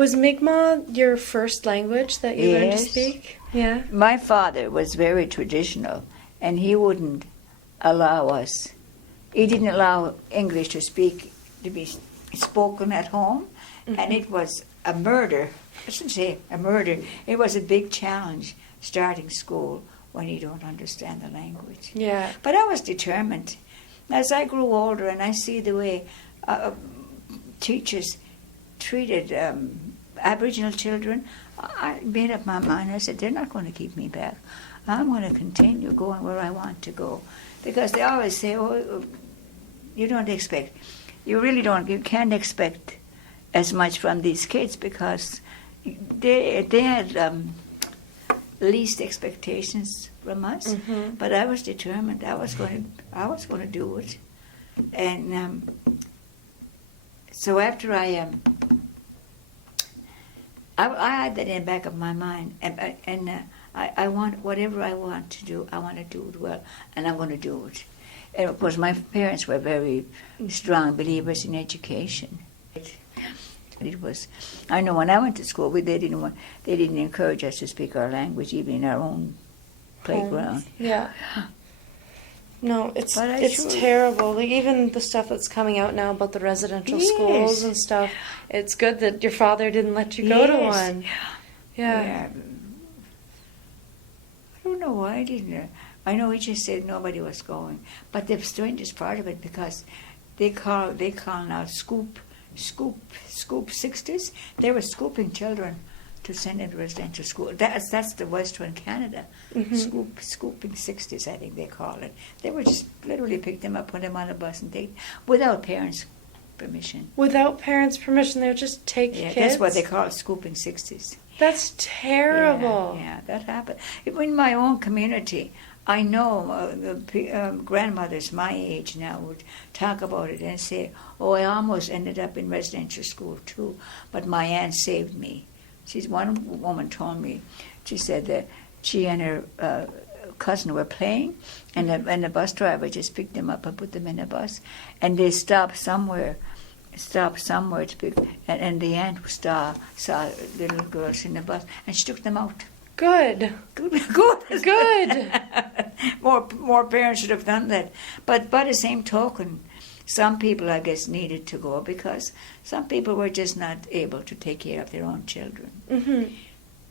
Was Mi'kmaq your first language that you learned to speak? Yeah. My father was very traditional, and he wouldn't allow us. He didn't allow English to be spoken at home, and it was a murder. I shouldn't say a murder. It was a big challenge starting school when you don't understand the language. Yeah. But I was determined. As I grew older and I see the way teachers treated Aboriginal children, I made up my mind. I said, they're not going to keep me back. I'm going to continue going where I want to go. Because they always say, oh, you can't expect as much from these kids because they had least expectations from us. But I was determined. I was going to do it. And so after I had that in the back of my mind, and I want whatever I want to do. I want to do it well, and I'm going to do it. And of course, my parents were very strong believers in education. It was. I know when I went to school, they didn't encourage us to speak our language even in our own playground. Yeah. No, it's terrible. Like even the stuff that's coming out now about the residential schools and stuff. It's good that your father didn't let you go to one. Yeah. I don't know why I didn't. I know he just said nobody was going. But the strangest part of it, because they call now scoop 60s. They were scooping children to send into residential school. That's the Western Canada. Scooping 60s, I think they call it. They would just literally pick them up, put them on a bus, and take without parents' permission. Without parents' permission, they would just take kids? That's what they call it, scooping 60s. That's terrible. Yeah, that happened. In my own community, I know the grandmothers my age now would talk about it and say, oh, I almost ended up in residential school too, but my aunt saved me. One woman told me, she said that she and her cousin were playing, and the bus driver just picked them up and put them in a bus, and they stopped somewhere to pick, and the aunt saw little girls in the bus, and she took them out. Good. More parents should have done that. But by the same token, some people, I guess, needed to go because some people were just not able to take care of their own children.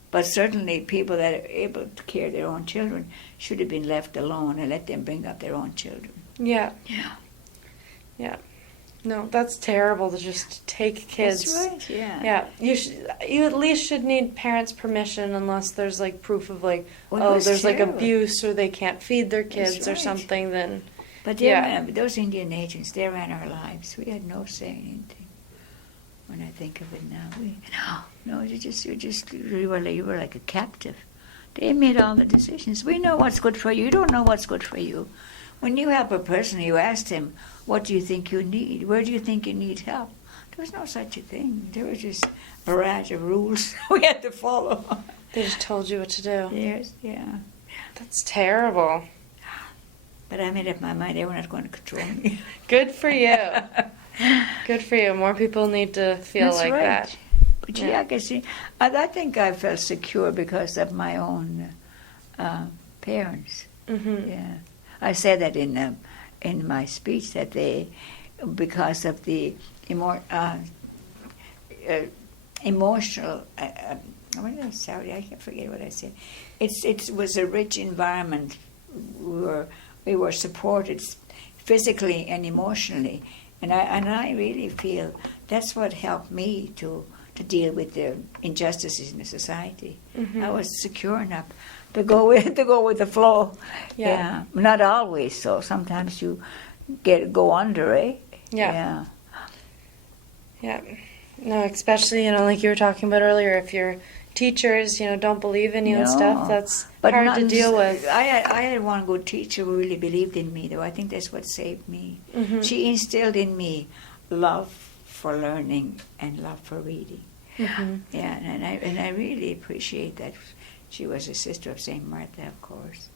But certainly people that are able to care of their own children should have been left alone and let them bring up their own children. Yeah. No, that's terrible to just take kids. That's right, yeah. Yeah, you at least should need parents' permission unless there's like proof of like, there's terrible. Like abuse or they can't feed their kids or something. Then, but those Indian agents, they ran our lives. We had no say in anything. When I think of it now, you were like a captive. They made all the decisions. We know what's good for you. You don't know what's good for you. When you help a person, you asked him, what do you think you need? Where do you think you need help? There was no such a thing. There was just a barrage of rules we had to follow. They just told you what to do. Yes, yeah. That's terrible. But I made up my mind they were not going to control me. Good for you. Good for you. More people need to feel like that. But I guess I think I felt secure because of my own parents. Yeah. I said that in my speech that because of the emotional. Sorry, I can't forget what I said. It was a rich environment. We were supported physically and emotionally, and I really feel that's what helped me to deal with the injustices in the society. I was secure enough to go with the flow. Yeah. Not always so. Sometimes you go under, eh? Yeah. No, especially, like you were talking about earlier, if your teachers, don't believe in you and stuff, that's hard to deal with. I had one good teacher who really believed in me, though. I think that's what saved me. She instilled in me love for learning and love for reading. Yeah, and I really appreciate that. She was a sister of St. Martha, of course.